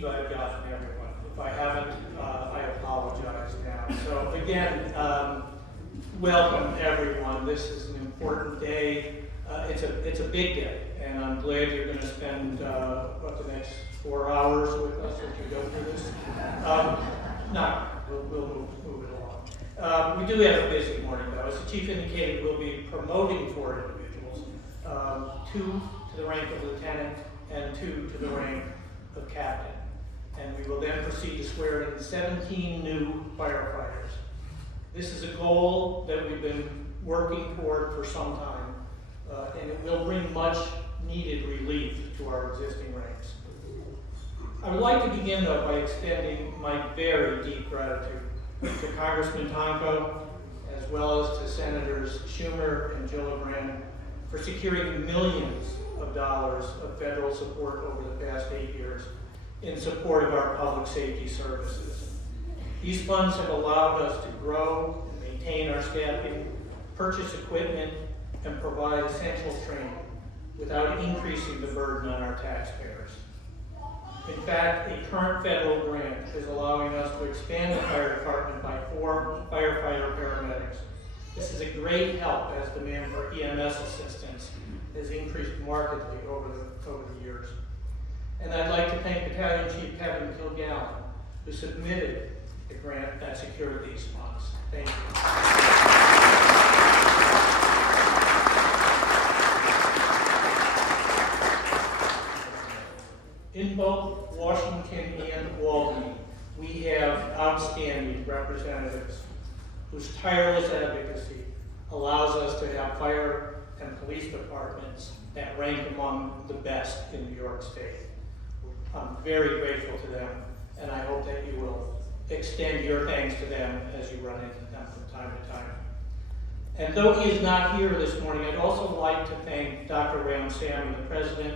believe I've gotten everyone. If I haven't, I apologize now. So again, welcome everyone. This is an important day. It's a big day, and I'm glad you're going to spend the next 4 hours with us as we go through this. We'll move it along. We do have a busy morning, though. As the chief indicated, we'll be promoting 4 individuals, 2 to the rank of lieutenant and 2 to the rank of captain. And we will then proceed to swear in 17 new firefighters. This is a goal that we've been working toward for some time, and it will bring much needed relief to our existing ranks. I would like to begin, though, by extending my very deep gratitude to Congressman Tonko, as well as to Senators Schumer and Gillibrand for securing millions of dollars of federal support over the past 8 years in support of our public safety services. These funds have allowed us to grow and maintain our staffing, purchase equipment, and provide essential training without increasing the burden on our taxpayers. In fact, a current federal grant is allowing us to expand the fire department by 4 firefighter paramedics. This is a great help as demand for EMS assistance has increased markedly over the years. And I'd like to thank Battalion Chief Kevin Kilgallen, who submitted the grant that secured these funds. Thank you. In both Washington and Albany, we have outstanding representatives whose tireless advocacy allows us to have fire and police departments that rank among the best in New York State. I'm very grateful to them, and I hope that you will extend your thanks to them as you run into them from time to time. And though he is not here this morning, I'd also like to thank Dr. Ram Sammy, the president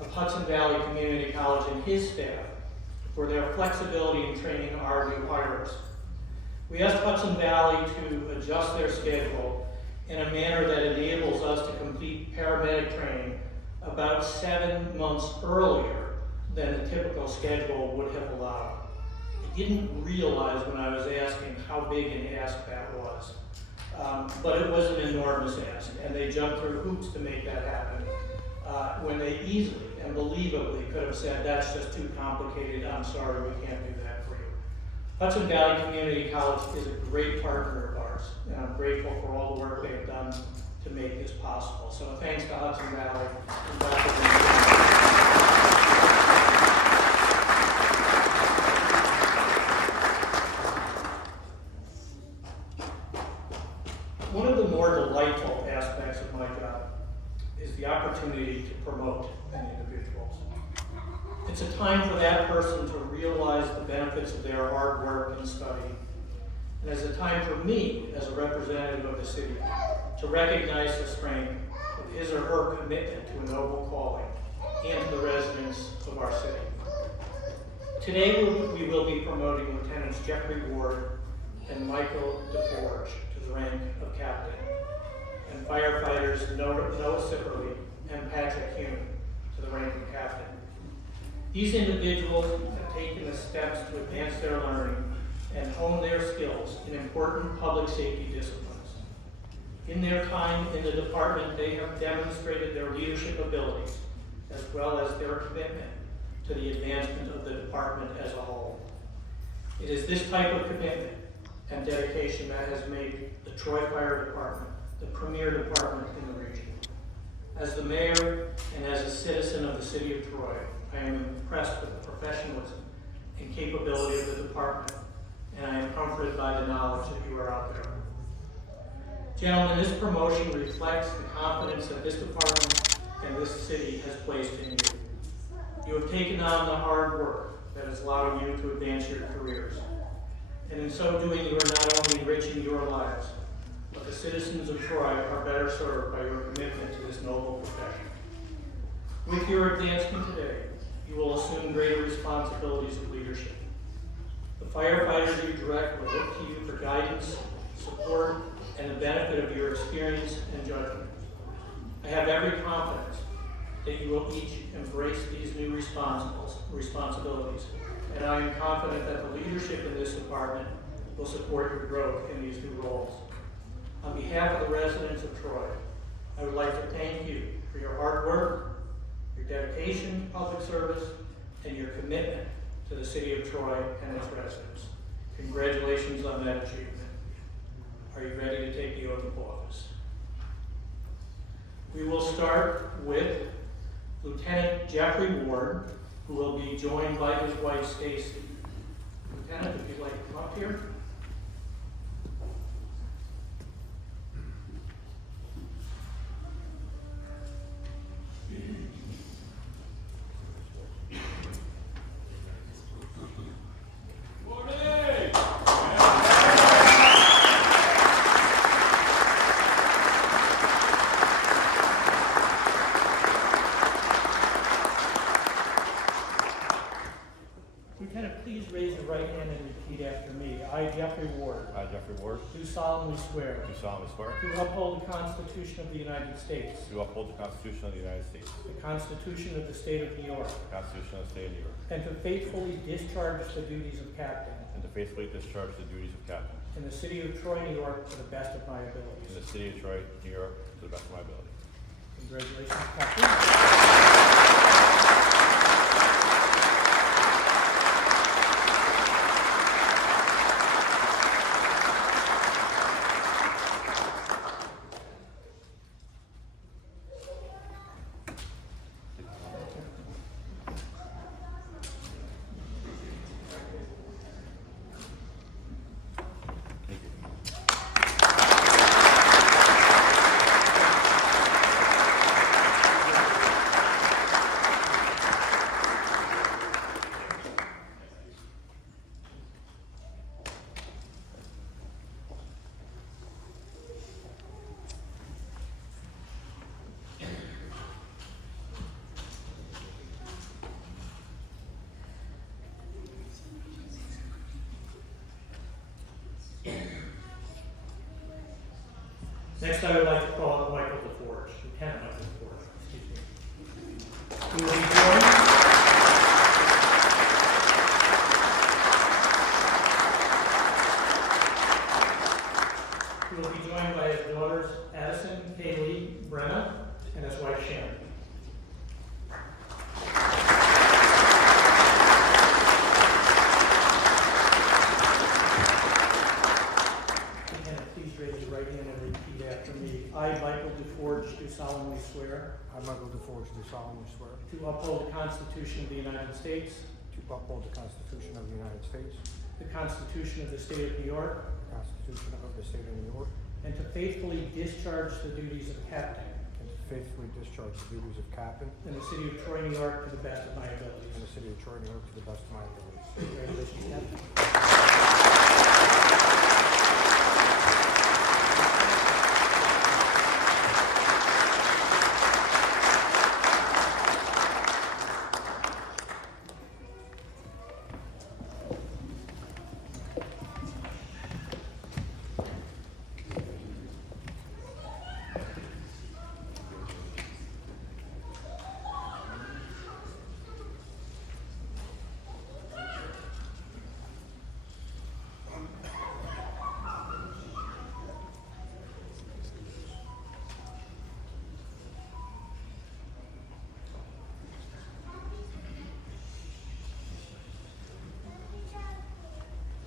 of Hudson Valley Community College, and his staff for their flexibility in training our new hires. We asked Hudson Valley to adjust their schedule in a manner that enables us to complete paramedic training about 7 months earlier than the typical schedule would have allowed. I didn't realize when I was asking how big an ask that was, but it was an enormous ask, and they jumped through hoops to make that happen when they easily and believably could have said, that's just too complicated, I'm sorry, we can't do that for you. Hudson Valley Community College is a great partner of ours, and I'm grateful for all the work they've done to make this possible. So thanks to Hudson Valley and Dr. One of the more delightful aspects of my job is the opportunity to promote an individual. It's a time for that person to realize the benefits of their hard work and study, and it's a time for me, as a representative of the city, to recognize the strength of his or her commitment to a noble calling and to the residents of our city. Today we will be promoting Lieutenants Jeffrey Ward and Michael DeForge to the rank of captain, and firefighters Noah Cipperly and Patrick Kuhn to the rank of captain. These individuals have taken the steps to advance their learning and hone their skills in important public safety disciplines. In their time in the department, they have demonstrated their leadership abilities as well as their commitment to the advancement of the department as a whole. It is this type of commitment and dedication that has made the Troy Fire Department the premier department in the region. As the mayor and as a citizen of the city of Troy, I am impressed with the professionalism and capability of the department, and I am comforted by the knowledge that you are out there. Gentlemen, this promotion reflects the confidence that this department and this city has placed in you. You have taken on the hard work that is allowing you to advance your careers. And in so doing, you are not only enriching your lives, but the citizens of Troy are better served by your commitment to this noble profession. With your advancement today, you will assume greater responsibilities of leadership. The firefighters you direct will look to you for guidance, support, and the benefit of your experience and judgment. I have every confidence that you will each embrace these new responsibilities, and I am confident that the leadership in this department will support your growth in these new roles. On behalf of the residents of Troy, I would like to thank you for your hard work, your dedication to public service, and your commitment to the city of Troy and its residents. Congratulations on that achievement. Are you ready to take the oath of office? We will start with Lieutenant Jeffrey Ward, who will be joined by his wife Stacy. Lieutenant, if you'd like to come up here. Do solemnly swear. Do solemnly swear. To uphold the Constitution of the United States. To uphold the Constitution of the United States. The Constitution of the State of New York. The Constitution of the State of New York. And to faithfully discharge the duties of captain. And to faithfully discharge the duties of captain. In the city of Troy, New York, to the best of my abilities. In the city of Troy, New York, to the best of my ability. Congratulations, Captain. Next, I would like to call on Michael DeForge, Lieutenant Michael DeForge, excuse me. He will be joined. He will be joined by his daughters, Addison, Kaylee, Brenna, and his wife, Shannon. I, Michael DeForge, do solemnly swear. I, Michael DeForge, do solemnly swear. To uphold the Constitution of the United States. To uphold the Constitution of the United States. The Constitution of the State of New York. The Constitution of the State of New York. And to faithfully discharge the duties of captain. And to faithfully discharge the duties of captain. In the city of Troy, New York, to the best of my abilities. In the city of Troy, New York, to the best of my abilities. Congratulations, Captain.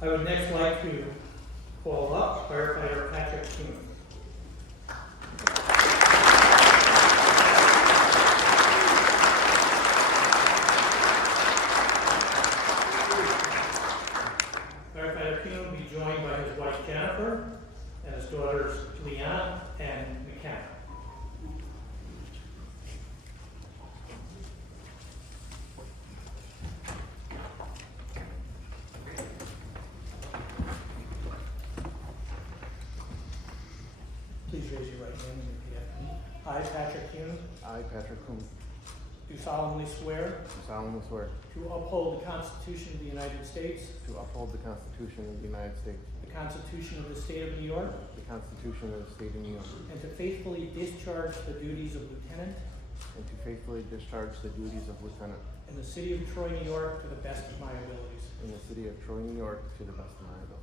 I would next like to call up firefighter Patrick Kuhn. Firefighter Kuhn will be joined by his wife Jennifer and his daughters Leanna and McKenna. Please raise your right hand and repeat after me. I, Patrick Kuhn, I, Patrick Kuhn, do solemnly swear do solemnly swear to uphold the Constitution of the United States, to uphold the Constitution of the United States, the Constitution of the State of New York, the Constitution of the State of New York, and to faithfully discharge the duties of lieutenant and to faithfully discharge the duties of lieutenant in the city of Troy, New York, to the best of my abilities. in the city of Troy, New York, to the best of my ability.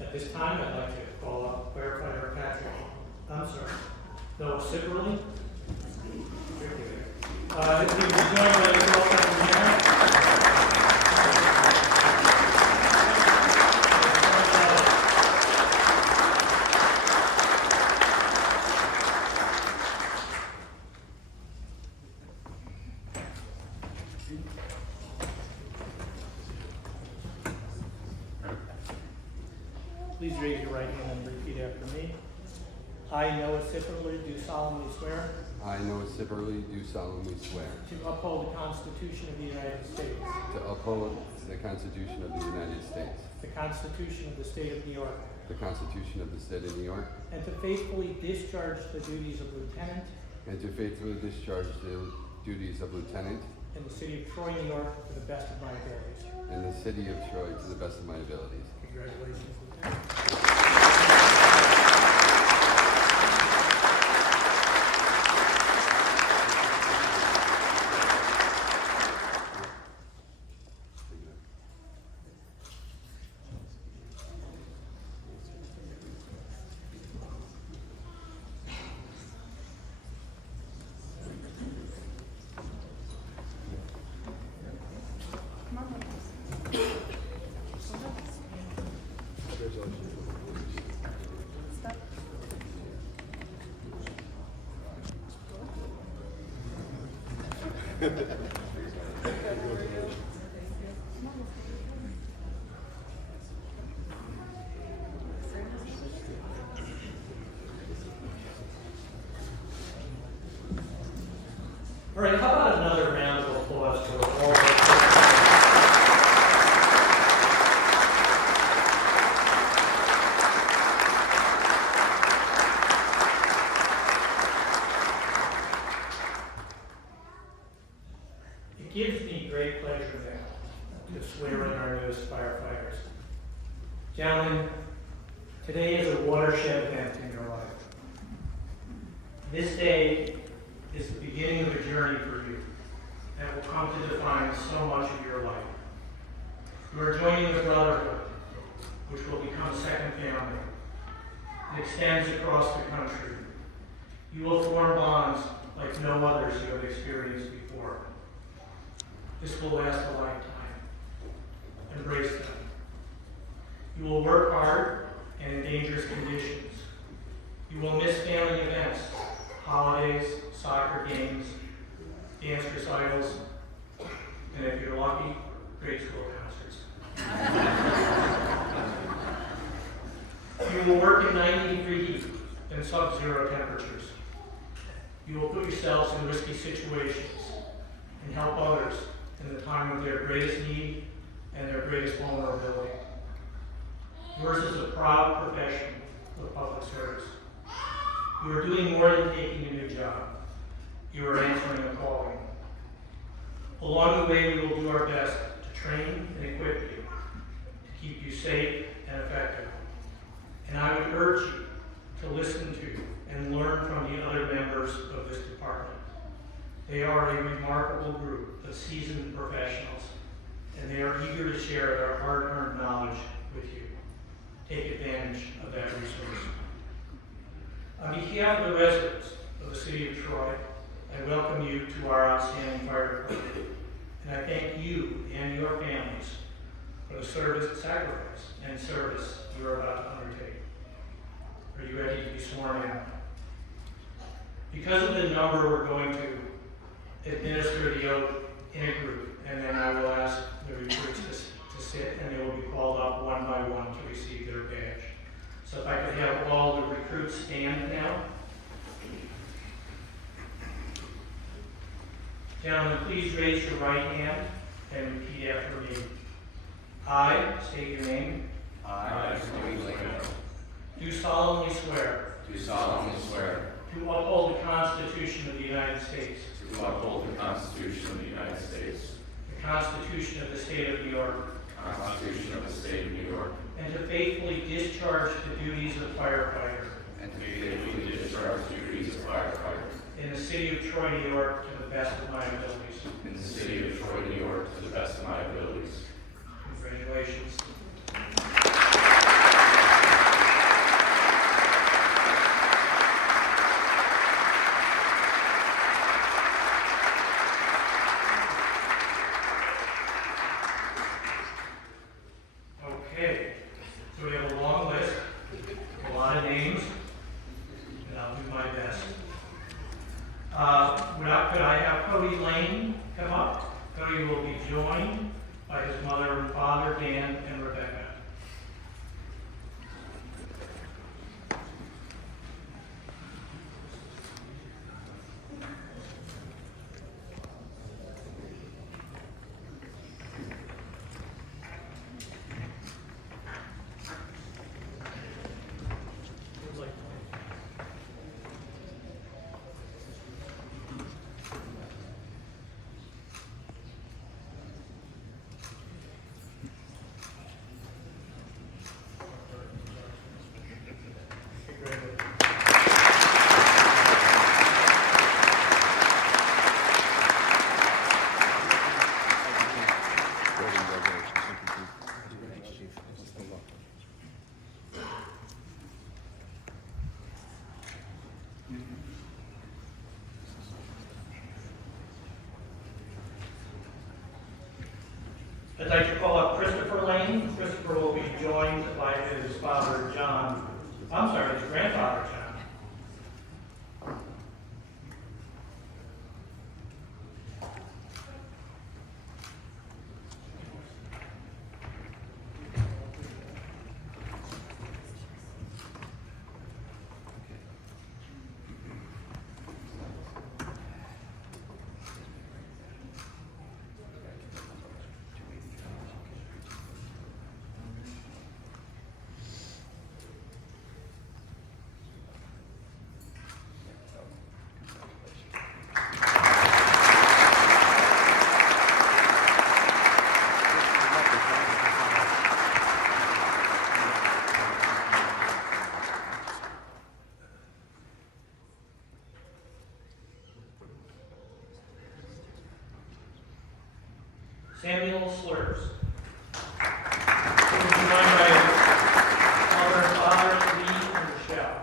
At this time, I'd like to call up firefighter Cipperly. If you would join by yourself up in there. Please raise your right hand and repeat after me. I, Noah Cipperly, do solemnly swear I, Noah Cipperly, do solemnly swear to uphold the Constitution of the United States, to uphold the Constitution of the United States, the Constitution of the State of New York, the Constitution of the State of New York, and to faithfully discharge the duties of lieutenant and to faithfully discharge the duties of lieutenant in the city of Troy, New York, to the best of my abilities. in the city of Troy to the best of my abilities. Congratulations, Lieutenant. All right, how about another round of applause for all of us? It gives me great pleasure now to swear in our newest firefighters. Gentlemen, today is a watershed event in your life. This day is the beginning of a journey for you that will come to define so much of your life. You are joining the brotherhood, which will become second family. It extends across the country. You will form bonds like no others you have experienced before. This will last a lifetime. Embrace them. You will work hard and in dangerous conditions. You will miss family events, holidays, soccer games, dance recitals, and if you're lucky, grade school concerts. You will work in 90-degree heat and sub-zero temperatures. You will put yourselves in risky situations and help others in the time of their greatest need and their greatest vulnerability. Yours is a proud profession of public service. You are doing more than taking a new job. You are answering a calling. Along the way, we will do our best to train and equip you, to keep you safe and effective. And I would urge you to listen to and learn from the other members of this department. They are a remarkable group of seasoned professionals, and they are eager to share their hard-earned knowledge with you. Take advantage of that resource. On behalf of the residents of the city of Troy, I welcome you to our outstanding fire department, and I thank you and your families for the sacrifice and service you are about to undertake. Are you ready to be sworn in? Because of the number, we're going to administer the oath in a group, and then I will ask the recruits to sit, and they will be called up one by one to receive their badge. So if I could have all the recruits stand now. Gentlemen, please raise your right hand and repeat after me. I state your name. I, Steve Lincoln, Do solemnly swear do solemnly swear to uphold the Constitution of the United States, to uphold the Constitution of the United States, the Constitution of the State of New York, the Constitution of the State of New York, and to faithfully discharge the duties of firefighter and to faithfully discharge the duties of firefighter in the city of Troy, New York, to the best of my abilities. in the city of Troy, New York, to the best of my abilities. Congratulations. Okay, so we have a long list, a lot of names, and I'll do my best. Could I have Cody Lane come up? Cody will be joined by his mother and father, Dan and Rebecca. I'd like to call up Christopher Lane. Christopher will be joined by his father, John. I'm sorry, his grandfather, John. Samuel Slurs. He was joined by his mother and father, Lee and Michelle.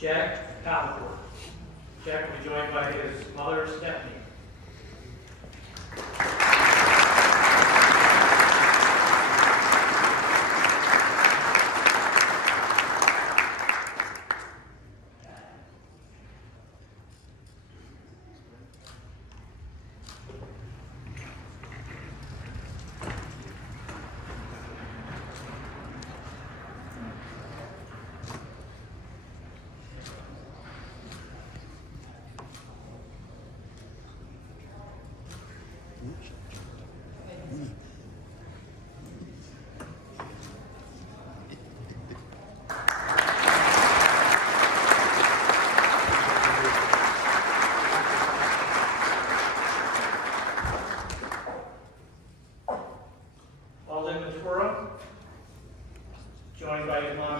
Jack Copperford. Jack will be joined by his mother, Stephanie.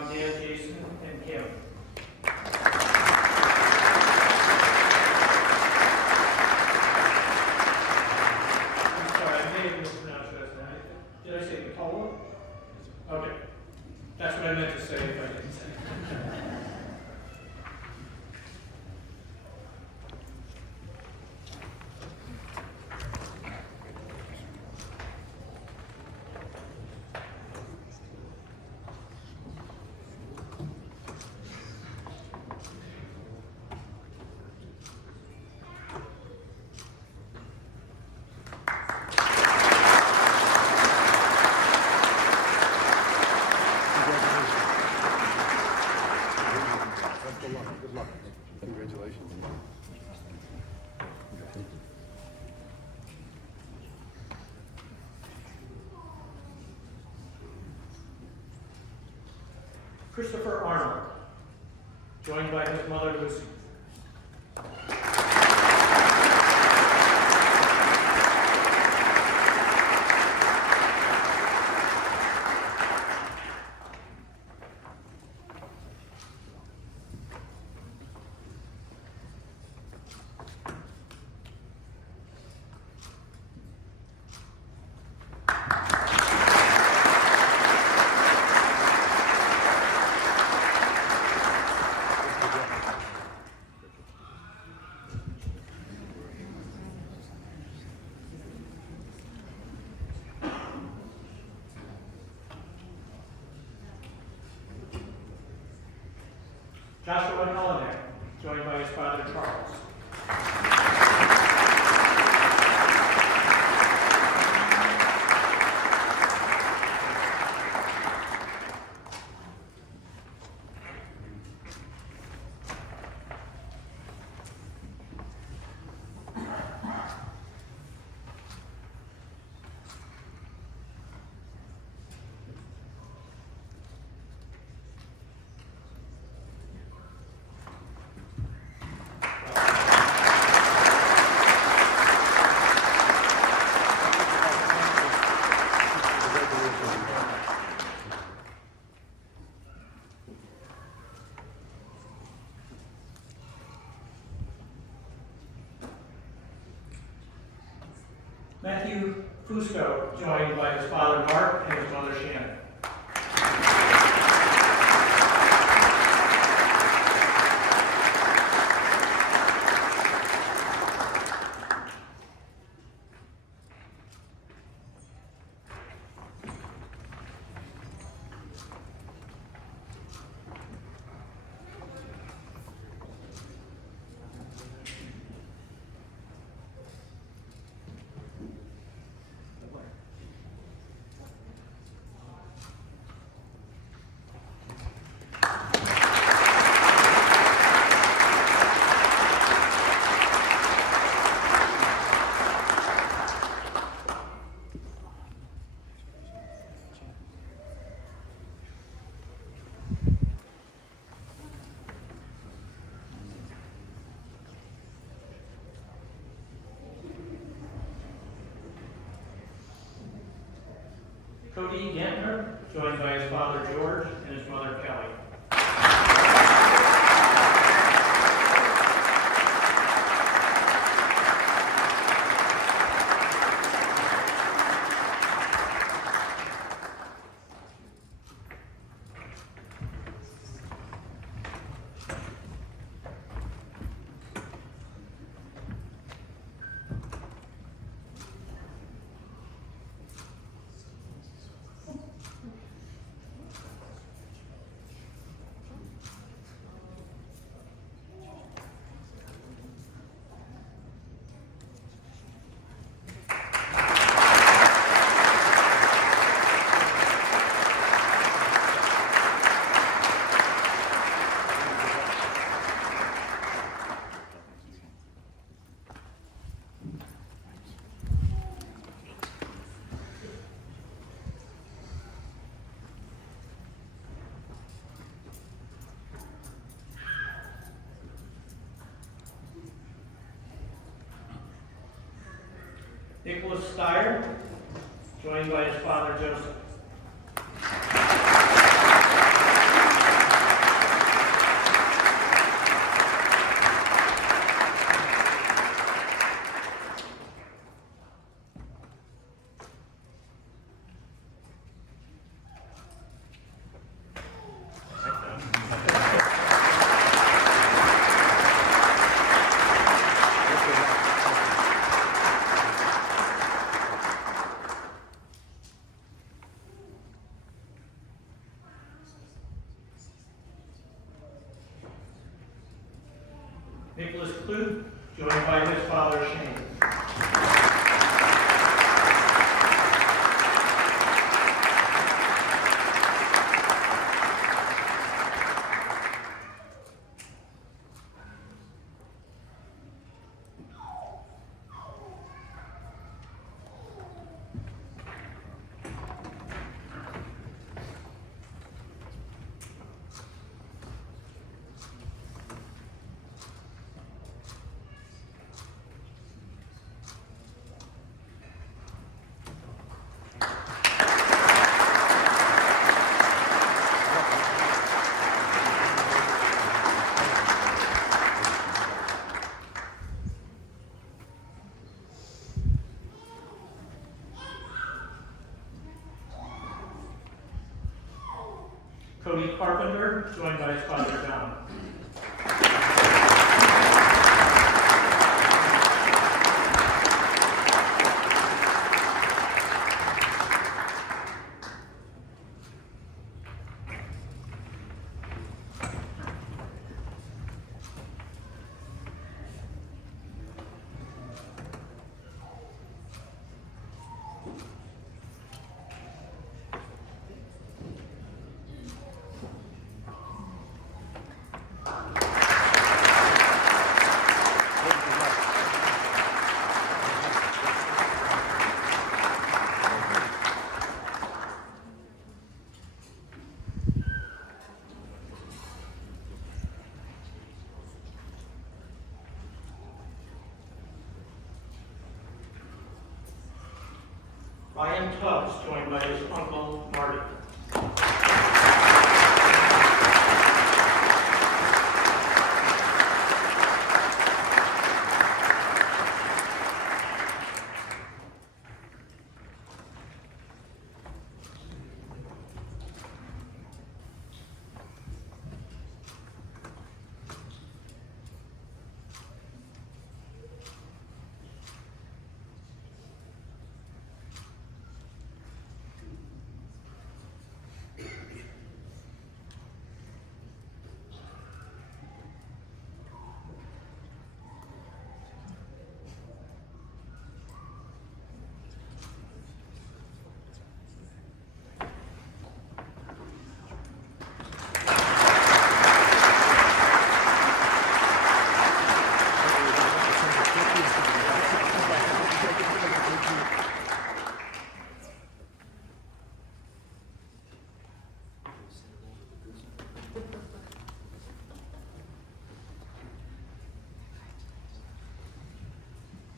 Mom, Dad, Jason, and Kim. I'm sorry, I may have mispronounced your last name. Did I say Matola? Okay. That's what I meant to say if I didn't say it. Congratulations. Christopher Arnold, joined by his mother Lucy. Joshua Helenek, joined by his father Charles. Matthew Fusco, joined by his father Mark and his mother Shannon. Cody Gantner, joined by his father George and his mother Kelly. Nicholas Steyer, joined by his father Joseph. Nicholas Kuhn, joined by his father Shane. Cody Carpenter, joined by his father John. Ryan Tubbs, joined by his uncle Marty.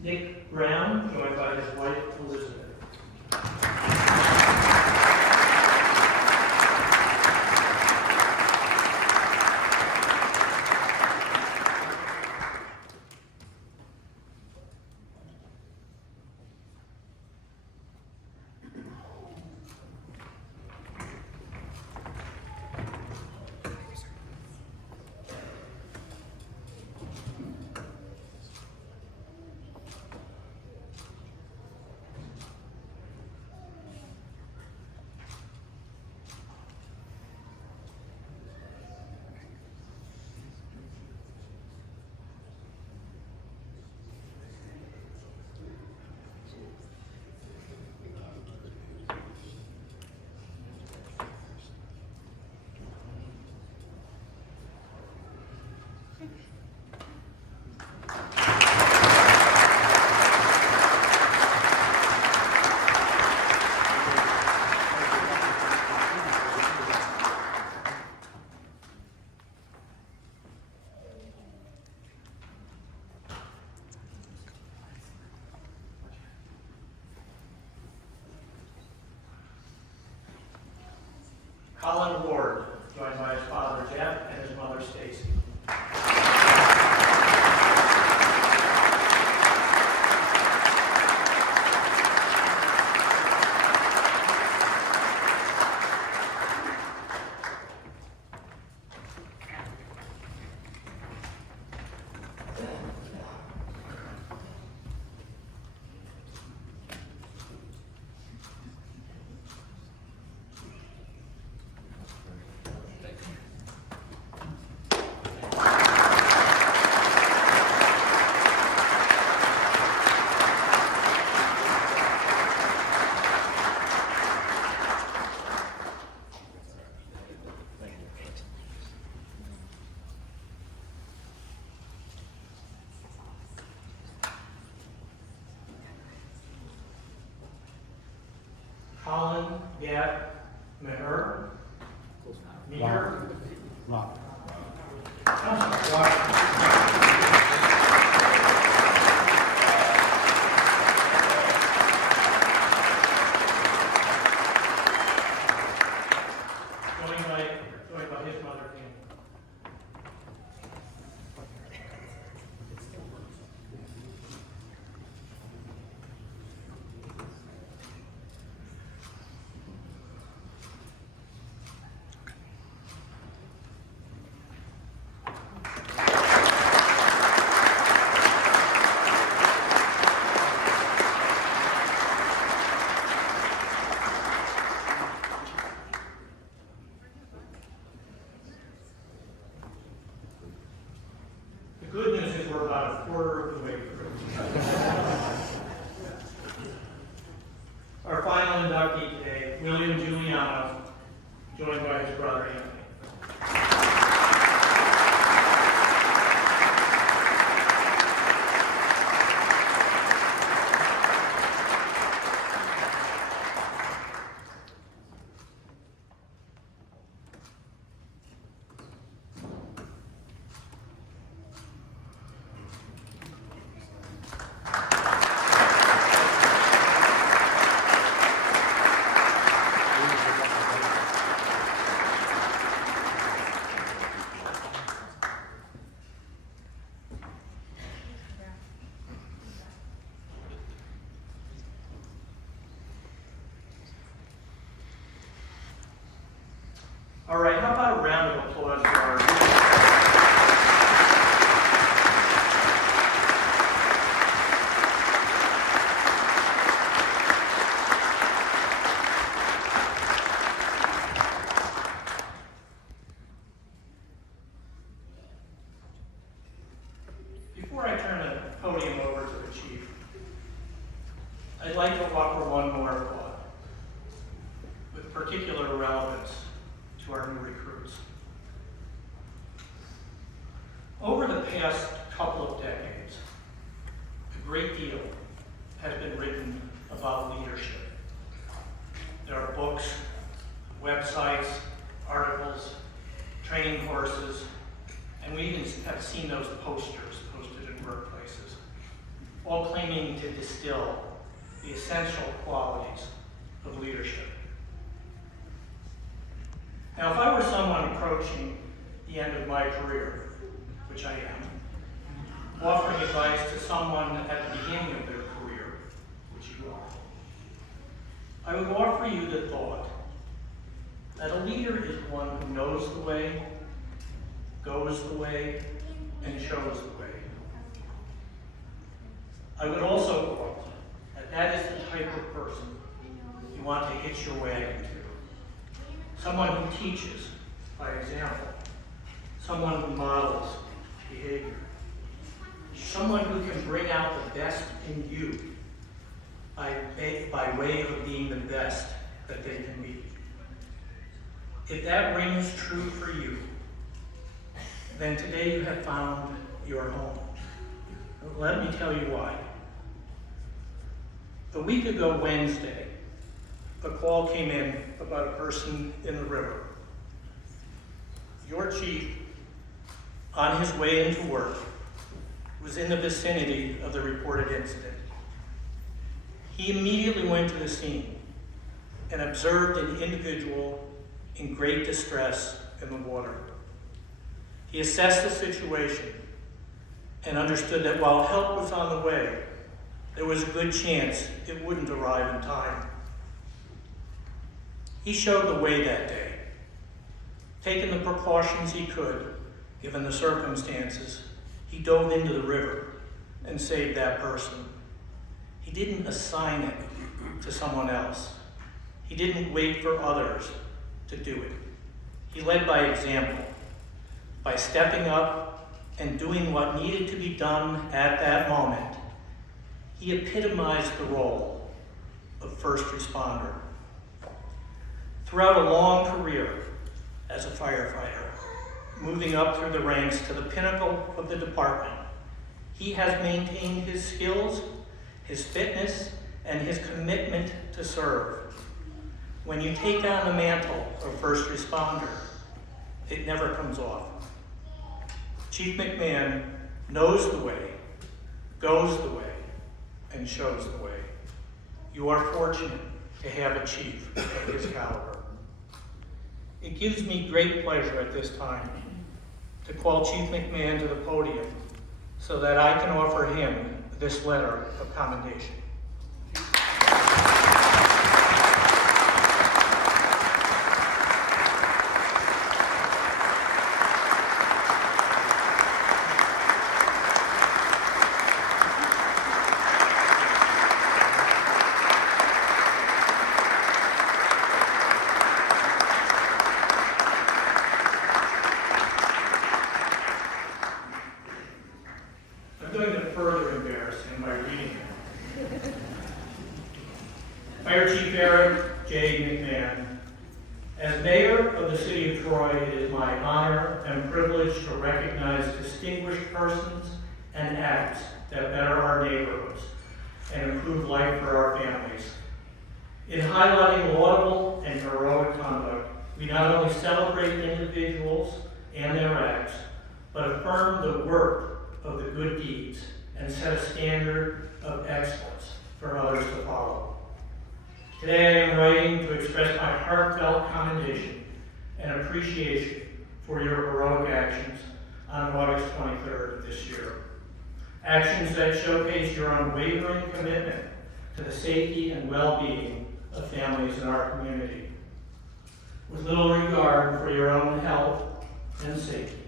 Nick Brown, joined by his wife Elizabeth. Colin Ward, joined by his father Jeff and his mother Stacy. Gad, Meher, Meher. Lock. Joined by his mother, Kuhn. The good news is we're about a quarter of the way through. Our final inductee today, William Giuliano, joined by his brother Anthony. All right, how about a round of applause for our Before I turn the podium over to the chief, I'd like to offer one more thought with particular relevance to our new recruits. Over the past couple of decades, a great deal has been written about leadership. There are books, websites, articles, training courses, and we even have seen those posters posted in workplaces, all claiming to distill the essential qualities of leadership. Now, if I were someone approaching the end of my career, which I am, offering advice to someone at the beginning of their career, which you are, I would offer you the thought that a leader is one who knows the way, goes the way, and shows the way. I would also quote that is the type of person you want to hitch your wagon to. Someone who teaches by example. Someone who models behavior. Someone who can bring out the best in you by way of being the best that they can be. If that rings true for you, then today you have found your home. Let me tell you why. A week ago Wednesday, a call came in about a person in the river. Your chief, on his way into work, was in the vicinity of the reported incident. He immediately went to the scene and observed an individual in great distress in the water. He assessed the situation and understood that while help was on the way, there was a good chance it wouldn't arrive in time. He showed the way that day, taking the precautions he could, given the circumstances. He dove into the river and saved that person. He didn't assign it to someone else. He didn't wait for others to do it. He led by example, by stepping up and doing what needed to be done at that moment. He epitomized the role of first responder. Throughout a long career as a firefighter, moving up through the ranks to the pinnacle of the department, he has maintained his skills, his fitness, and his commitment to serve. When you take on the mantle of first responder, it never comes off. Chief McMahon knows the way, goes the way, and shows the way. You are fortunate to have a chief of his caliber. It gives me great pleasure at this time to call Chief McMahon to the podium so that I can offer him this letter of commendation. I'm going to further embarrass him by reading it. Fire Chief Eric J. McMahon, as mayor of the city of Troy, it is my honor and privilege to recognize distinguished persons and acts that better our neighborhoods and improve life for our families. In highlighting laudable and heroic conduct, we not only celebrate individuals and their acts, but affirm the work of the good deeds and set a standard of excellence for others to follow. Today I am writing to express my heartfelt commendation and appreciation for your heroic actions on August 23rd of this year. Actions that showcase your unwavering commitment to the safety and well-being of families in our community. With little regard for your own health and safety,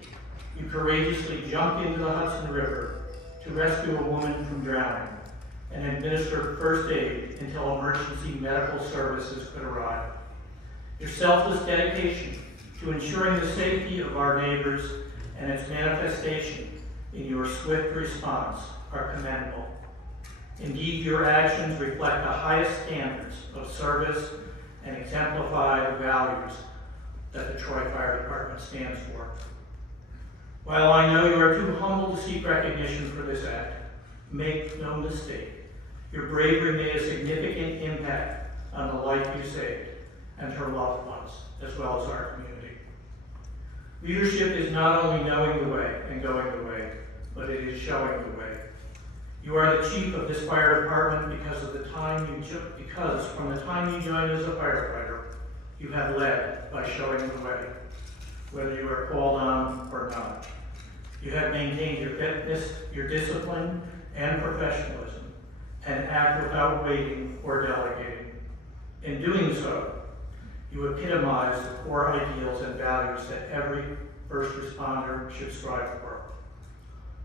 you courageously jumped into the Hudson River to rescue a woman from drowning and administered first aid until emergency medical services could arrive. Your selfless dedication to ensuring the safety of our neighbors and its manifestation in your swift response are commendable. Indeed, your actions reflect the highest standards of service and exemplify the values that the Troy Fire Department stands for. While I know you are too humble to seek recognition for this act, make no mistake, your bravery made a significant impact on the life you saved and her loved ones, as well as our community. Leadership is not only knowing the way and going the way, but it is showing the way. You are the chief of this fire department because from the time you joined as a firefighter, you have led by showing the way, whether you are called on or not. You have maintained your fitness, your discipline, and professionalism, and act without waiting or delegating. In doing so, you epitomize the core ideals and values that every first responder should strive for.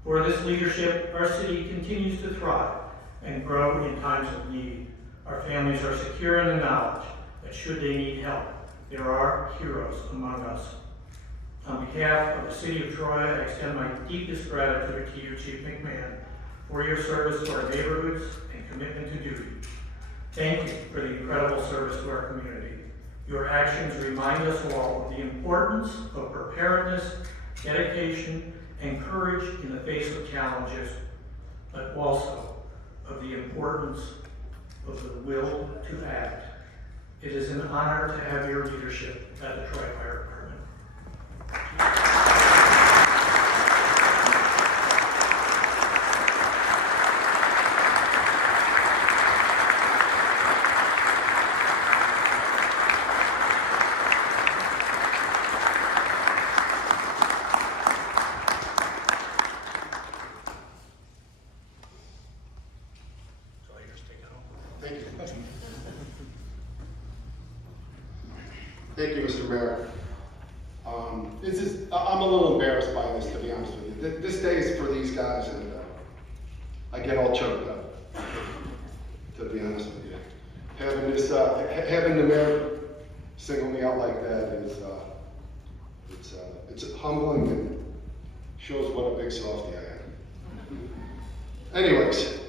For this leadership, our city continues to thrive and grow in times of need. Our families are secure in the knowledge that should they need help, there are heroes among us. On behalf of the city of Troy, I extend my deepest gratitude to you, Chief McMahon, for your service to our neighborhoods and commitment to duty. Thank you for the incredible service to our community. Your actions remind us all of the importance of preparedness, dedication, and courage in the face of challenges, but also of the importance of the will to act. It is an honor to have your leadership at the Troy Fire Department. Thank you, Mr. Mayor. I'm a little embarrassed by this, to be honest with you. This day is for these guys, and I get all choked up, to be honest with you. Having the mayor single me out like that is, it's humbling and shows what a big softie I am. Anyways,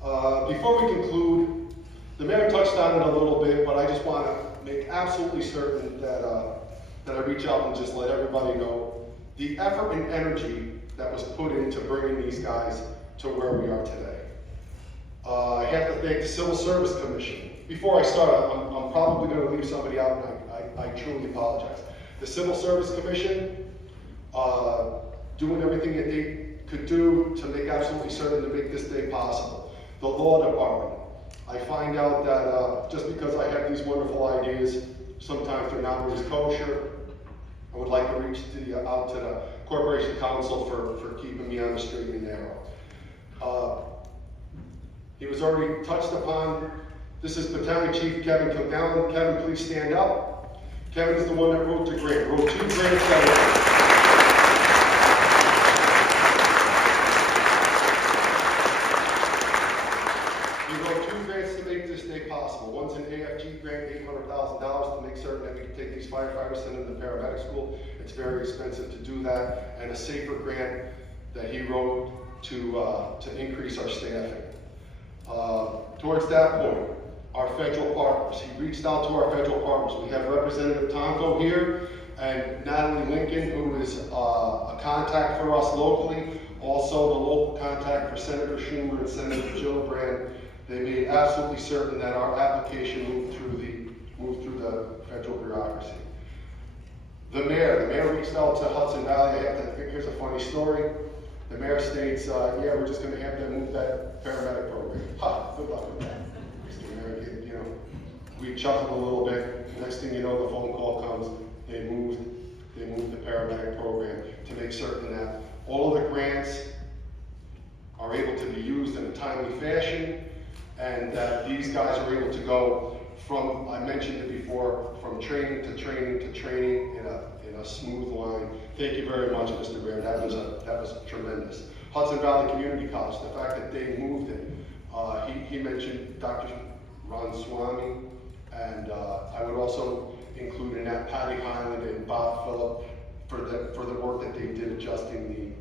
before we conclude, the mayor touched on it a little bit, but I just want to make absolutely certain that I reach out and just let everybody know the effort and energy that was put into bringing these guys to where we are today. I have to thank the Civil Service Commission before I start, I'm probably gonna leave somebody out, and I truly apologize. The Civil Service Commission, doing everything that they could do to make absolutely certain to make this day possible. The Law Department, I find out that just because I have these wonderful ideas, sometimes they're not always kosher. I would like to reach out to the Corporation Council for keeping me on the straight and narrow. He was already touched upon. This is Battalion Chief Kevin Kilgallen. Kevin, please stand up. Kevin is the one that wrote the grant, wrote 2 grants that to make this day possible. One's an AFG grant, $800,000 to make certain that we can take these firefighters, send them to paramedic school. It's very expensive to do that. And a safer grant that he wrote to increase our staffing. Towards that point, our federal partners. He reached out to our federal partners. We have Representative Tonko here and Natalie Lincoln, who is a contact for us locally, also the local contact for Senator Schumer and Senator Gillibrand. They made absolutely certain that our application moved through the federal bureaucracy. The mayor reached out to Hudson Valley. Here's a funny story. The mayor states, yeah, we're just gonna have to move that paramedic program. Ha, good luck with that. Mr. Mayor, you know, we chuckled a little bit. Next thing you know, the phone call comes. They moved the paramedic program to make certain that all of the grants are able to be used in a timely fashion, and that these guys are able to go from, I mentioned it before, from training to training to training in a smooth line. Thank you very much, Mr. Mayor. That was tremendous. Hudson Valley Community College, the fact that they moved it. He mentioned Dr. Ron Swami, and I would also include in that Patty Highland and Bob Phillip for the work that they did adjusting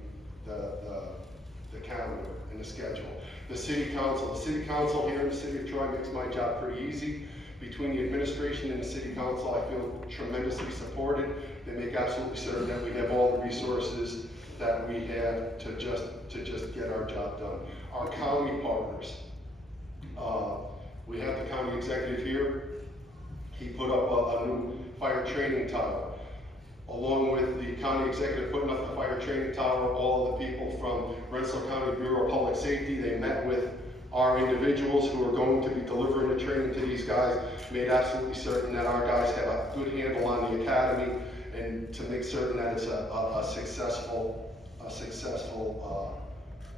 the calendar and the schedule. The city council here in the city of Troy makes my job pretty easy. Between the administration and the city council, I feel tremendously supported. They make absolutely certain that we have all the resources that we have to just get our job done. Our county partners, we have the county executive here. He put up a new fire training tower. Along with the county executive putting up the fire training tower, all of the people from Rensselaer County Bureau of Public Safety, they met with our individuals who are going to be delivering the training to these guys, made absolutely certain that our guys have a good handle on the academy, and to make certain that it's a successful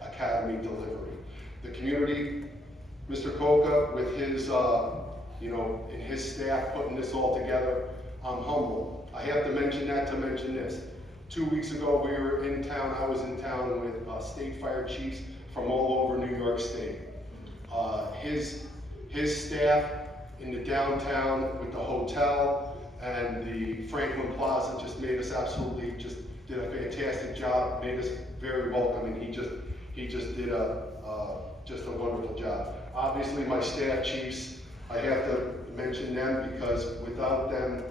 academy delivery. The community, Mr. Koka, with his, and his staff putting this all together, I'm humble. I have to mention that to mention this. 2 weeks ago, we were in town, I was in town with state fire chiefs from all over New York State. His staff in the downtown with the hotel and the Franklin Plaza just made us absolutely, just did a fantastic job, made us very welcoming. He just did just a wonderful job. Obviously, my staff chiefs, I have to mention them because without them,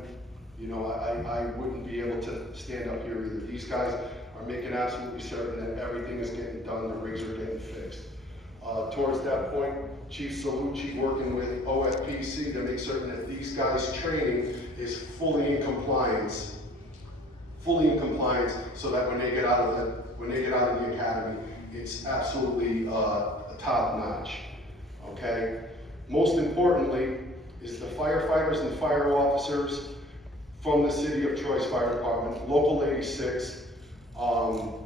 I wouldn't be able to stand up here either. These guys are making absolutely certain that everything is getting done, the rigs are getting fixed. Towards that point, Chief Salucci working with OFPC to make certain that these guys' training is fully in compliance, so that when they get out of the academy, it's absolutely top notch. Okay. Most importantly is the firefighters and fire officers from the City of Troy's Fire Department, Local 86,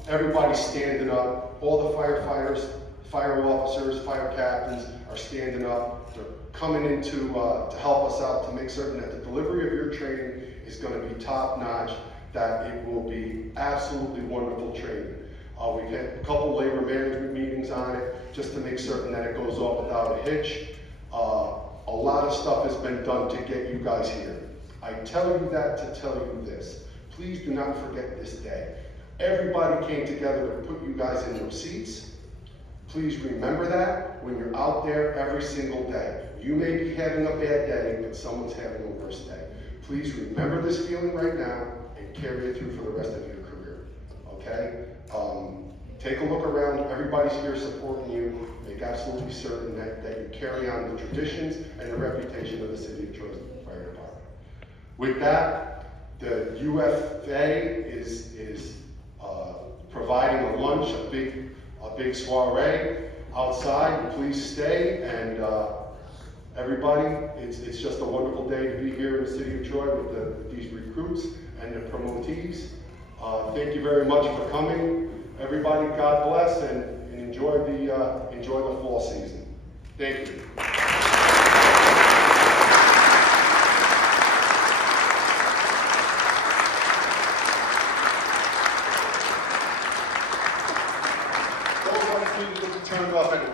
everybody's standing up, all the firefighters, fire officers, fire captains are standing up. They're coming in to help us out to make certain that the delivery of your training is going to be top notch, that it will be absolutely wonderful training. We've had a couple labor management meetings on it just to make certain that it goes off without a hitch. A lot of stuff has been done to get you guys here. I tell you that to tell you this. Please do not forget this day. Everybody came together to put you guys in your seats. Please remember that when you're out there every single day. You may be having a bad day, but someone's having a worse day. Please remember this feeling right now and carry it through for the rest of your career, okay? take a look around, everybody's here supporting you. Make absolutely certain that you carry on the traditions and the reputation of the City of Troy Fire Department. With that, the UFA is providing a lunch, a big soiree outside. Please stay, and everybody, it's just a wonderful day to be here in the City of Troy with these recruits and the promotees. Thank you very much for coming. Everybody, God bless, and enjoy the fall season. Thank you. Those lights need to be turned off anyway.